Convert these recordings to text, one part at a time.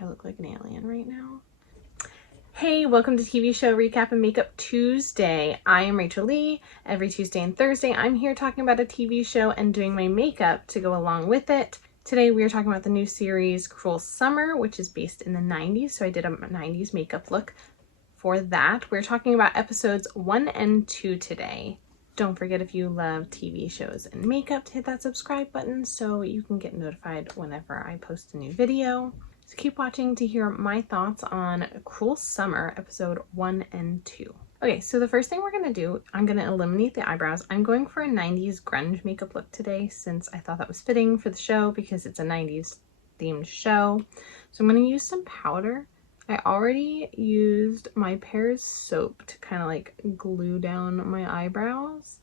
I look like an alien right now. Hey, welcome to TV Show Recap and Makeup Tuesday. I am Rachel Lee. Every Tuesday and Thursday, I'm here talking about a TV show and doing my makeup to go along with it. Today, we are talking about the new series Cruel Summer, which is based in the 90s. So I did a 90s makeup look for that. We're talking about episodes 1 and 2 today. Don't forget, if you love TV shows and makeup, to hit that subscribe button so you can get notified whenever I post a new video. So keep watching to hear my thoughts on Cruel Summer episode 1 and 2. Okay, so the first thing we're going to do, I'm going to eliminate the eyebrows. I'm going for a 90s grunge makeup look today since I thought that was fitting for the show because it's a 90s themed show. So I'm going to use some powder. I already used my Pears soap to kind of like glue down my eyebrows.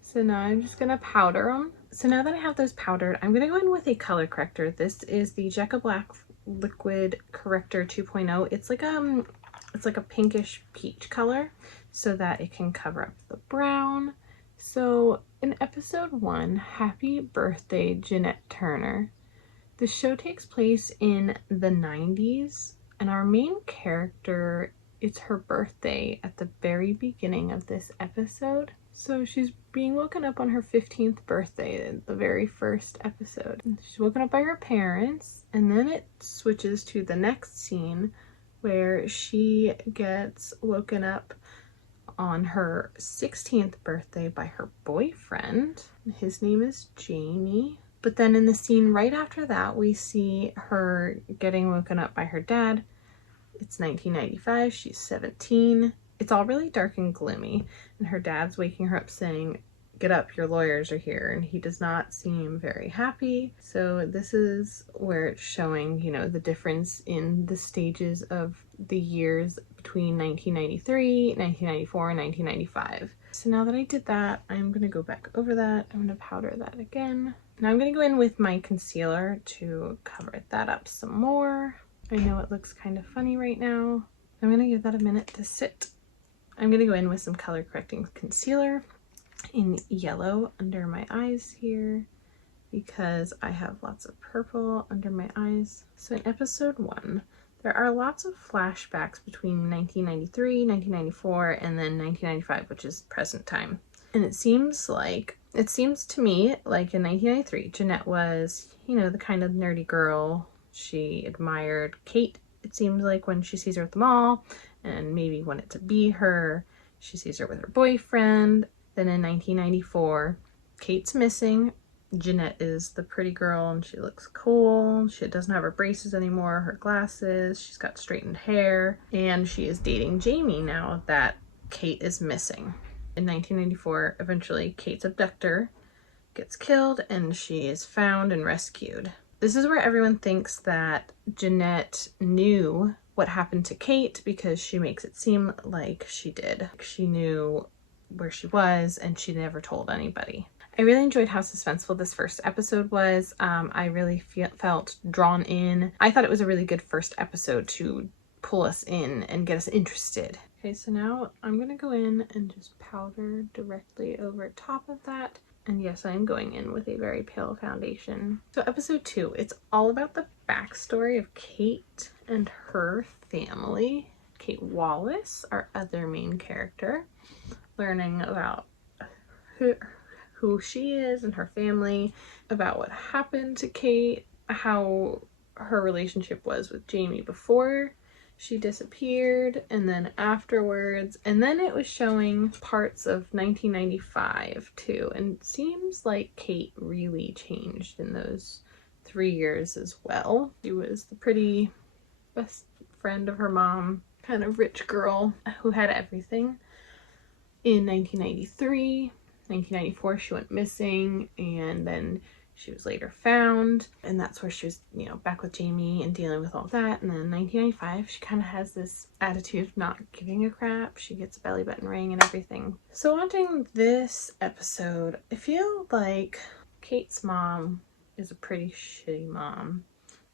So now I'm just going to powder them. So now that I have those powdered, I'm going to go in with a color corrector. This is the Jecca Black Liquid Corrector 2.0. It's like a pinkish peach color so that it can cover up the brown. So in episode 1, Happy Birthday Jeanette Turner. The show takes place in the 90s and our main character, it's her birthday at the very beginning of this episode. So she's being woken up on her 15th birthday, the very first episode. She's woken up by her parents, and then it switches to the next scene where she gets woken up on her 16th birthday by her boyfriend. His name is Jamie. But then in the scene right after that, we see her getting woken up by her dad. It's 1995, she's 17. It's all really dark and gloomy, and her dad's waking her up saying, "Get up, your lawyers are here," and he does not seem very happy. So this is where it's showing, you know, the difference in the stages of the years between 1993, 1994, and 1995. So now that I did that, I'm going to go back over that. I'm going to powder that again. Now I'm going to go in with my concealer to cover that up some more. I know it looks kind of funny right now. I'm going to give that a minute to sit. I'm going to go in with some color correcting concealer in yellow under my eyes here because I have lots of purple under my eyes. So in episode 1, there are lots of flashbacks between 1993, 1994, and then 1995, which is present time. And it seems to me like in 1993, Jeanette was, you know, the kind of nerdy girl. She admired Kate, it seems like, when she sees her at the mall, and maybe wanted to be her. She sees her with her boyfriend. Then in 1994, Kate's missing. Jeanette is the pretty girl and she looks cool. She doesn't have her braces anymore, her glasses. She's got straightened hair, and she is dating Jamie now that Kate is missing. In 1994, eventually Kate's abductor gets killed and she is found and rescued. This is where everyone thinks that Jeanette knew what happened to Kate because she makes it seem like she did. She knew where she was and she never told anybody. I really enjoyed how suspenseful this first episode was. I really felt drawn in. I thought it was a really good first episode to pull us in and get us interested. Okay, so now I'm going to go in and just powder directly over top of that. And yes, I'm going in with a very pale foundation. So episode 2, it's all about the backstory of Kate and her family. Kate Wallace, our other main character, learning about who she is and her family, about what happened to Kate, how her relationship was with Jamie before she disappeared, and then afterwards. And then it was showing parts of 1995 too, and it seems like Kate really changed in those 3 years as well. She was the pretty best friend of her mom, kind of rich girl who had everything. In 1993, 1994, she went missing, and then she was later found, and that's where she was, you know, back with Jamie and dealing with all that. And then in 1995, she kind of has this attitude of not giving a crap. She gets a belly button ring and everything. So watching this episode, I feel like Kate's mom is a pretty shitty mom.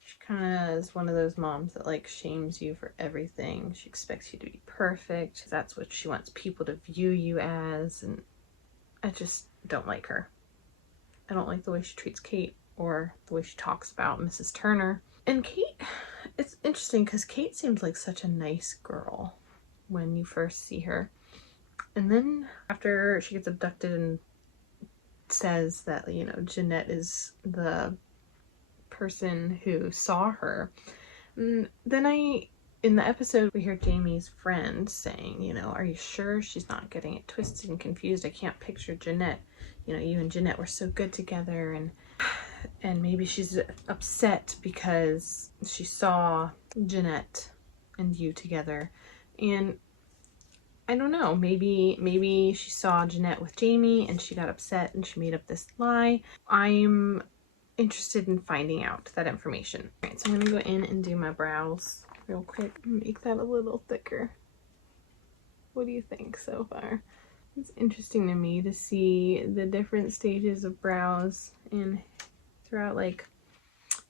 She kind of is one of those moms that like shames you for everything. She expects you to be perfect. That's what she wants people to view you as, and I just don't like her. I don't like the way she treats Kate or the way she talks about Mrs. Turner. And Kate, it's interesting because Kate seems like such a nice girl when you first see her. And then after she gets abducted and says that, you know, Jeanette is the person who saw her, then in the episode, we hear Jamie's friend saying, you know, are you sure she's not getting it twisted and confused? I can't picture Jeanette. You know, you and Jeanette were so good together, and maybe she's upset because she saw Jeanette and you together. And I don't know, maybe she saw Jeanette with Jamie and she got upset and she made up this lie. I'm interested in finding out that information. All right, so I'm gonna go in and do my brows real quick, make that a little thicker. What do you think so far? It's interesting to me to see the different stages of brows and throughout like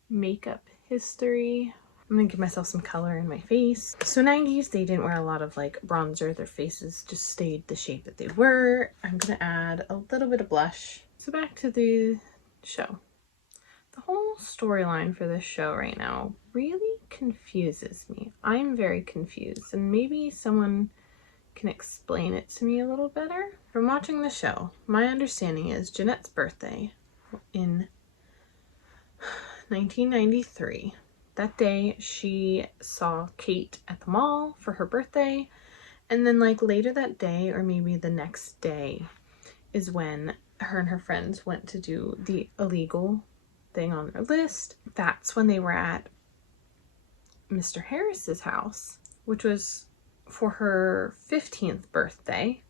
makeup history. I'm gonna give myself some color in my face. So 90s, they didn't wear a lot of like bronzer. Their faces just stayed the shape that they were. I'm gonna add a little bit of blush. So back to the show. The whole storyline for this show right now really confuses me. I'm very confused, and maybe someone can explain it to me a little better. From watching the show, my understanding is Jeanette's birthday in 1993. That day she saw Kate at the mall for her birthday, and then like later that day or maybe the next day is when her and her friends went to do the illegal thing on their list. That's when they were at Mr. Harris's house, which was for her 15th birthday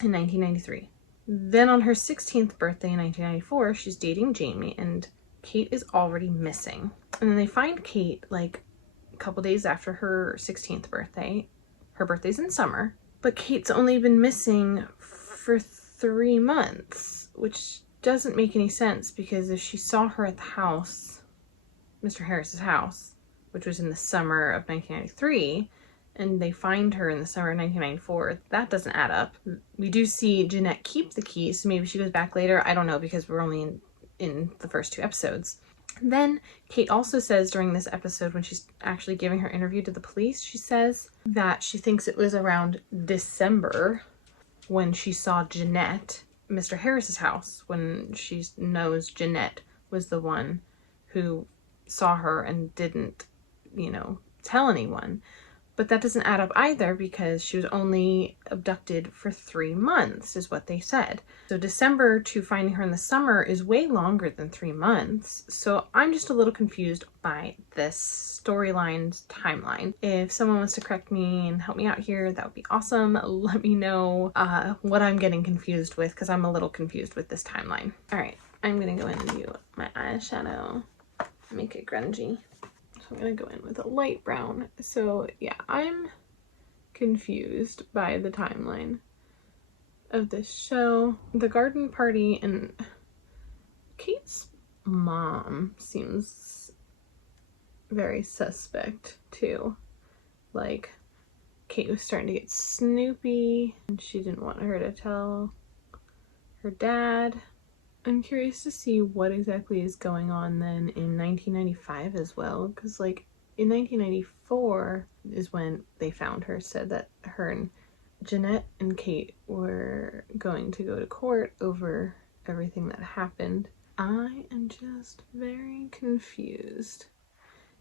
in 1993. Then on her 16th birthday in 1994, she's dating Jamie and Kate is already missing. And then they find Kate like a couple days after her 16th birthday. Her birthday's in summer, but Kate's only been missing for 3 months, which doesn't make any sense because if she saw her at the house, Mr. Harris's house, which was in the summer of 1993, and they find her in the summer of 1994, that doesn't add up. We do see Jeanette keep the keys, so maybe she goes back later. I don't know because we're only in the first 2 episodes. Then Kate also says during this episode, when she's actually giving her interview to the police, she says that she thinks it was around December when she saw Jeanette, Mr. Harris's house, when she knows Jeanette was the one who saw her and didn't, you know, tell anyone. But that doesn't add up either because she was only abducted for 3 months is what they said. So December to finding her in the summer is way longer than 3 months. So I'm just a little confused by this storyline's timeline. If someone wants to correct me and help me out here, that would be awesome. Let me know what I'm getting confused with because I'm a little confused with this timeline. All right, I'm gonna go in and do my eyeshadow, make it grungy. I'm gonna go in with a light brown. So yeah, I'm confused by the timeline of this show. The garden party and Kate's mom seems very suspect too. Like Kate was starting to get snoopy and she didn't want her to tell her dad. I'm curious to see what exactly is going on then in 1995 as well, because like in 1994 is when they found her, said that her and Jeanette and Kate were going to go to court over everything that happened. I am just very confused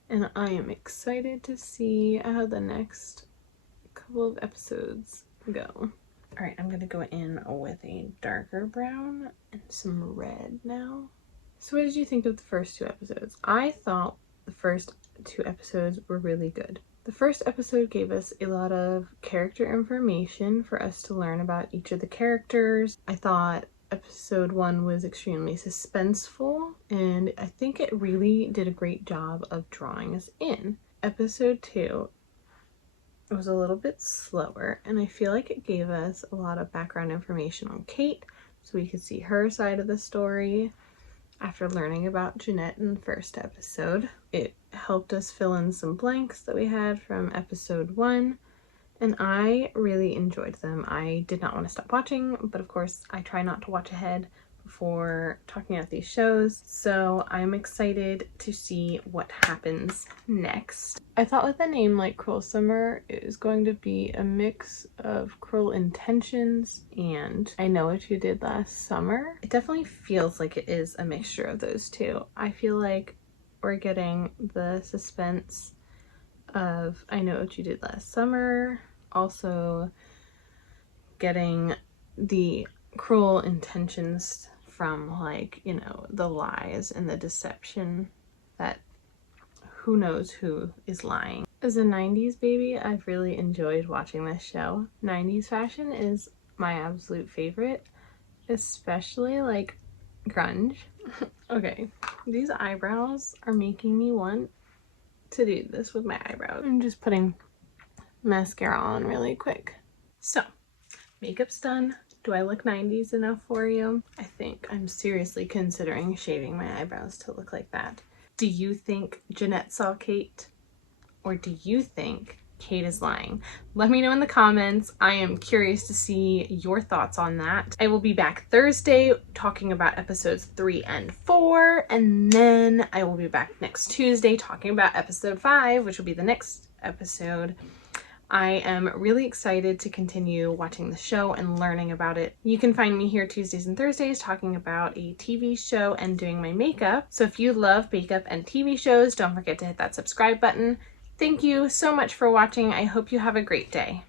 and I am excited to see how the next couple of episodes go. All right, I'm gonna go in with a darker brown and some red now. So what did you think of the first 2 episodes? I thought the first 2 episodes were really good. The first episode gave us a lot of character information for us to learn about each of the characters. I thought episode 1 was extremely suspenseful, and I think it really did a great job of drawing us in. Episode 2 it was a little bit slower, and I feel like it gave us a lot of background information on Kate so we could see her side of the story. After learning about Jeanette in the first episode, it helped us fill in some blanks that we had from episode 1, and I really enjoyed them. I did not want to stop watching, but of course I try not to watch ahead for talking about these shows, so I'm excited to see what happens next. I thought with the name like Cruel Summer, it was going to be a mix of Cruel Intentions and I Know What You Did Last Summer. It definitely feels like it is a mixture of those two. I feel like we're getting the suspense of I Know What You Did Last Summer, also getting the cruel intentions from, like, you know, the lies and the deception that who knows who is lying. As a 90s baby, I've really enjoyed watching this show. 90s fashion is my absolute favorite, especially like grunge. Okay, these eyebrows are making me want to do this with my eyebrows. I'm just putting mascara on really quick. So, makeup's done. Do I look 90s enough for you? I think I'm seriously considering shaving my eyebrows to look like that. Do you think Jeanette saw Kate? Or do you think Kate is lying? Let me know in the comments. I am curious to see your thoughts on that. I will be back Thursday talking about episodes 3 and 4, and then I will be back next Tuesday talking about episode 5, which will be the next episode. I am really excited to continue watching the show and learning about it. You can find me here Tuesdays and Thursdays talking about a TV show and doing my makeup. So if you love makeup and TV shows, don't forget to hit that subscribe button. Thank you so much for watching. I hope you have a great day.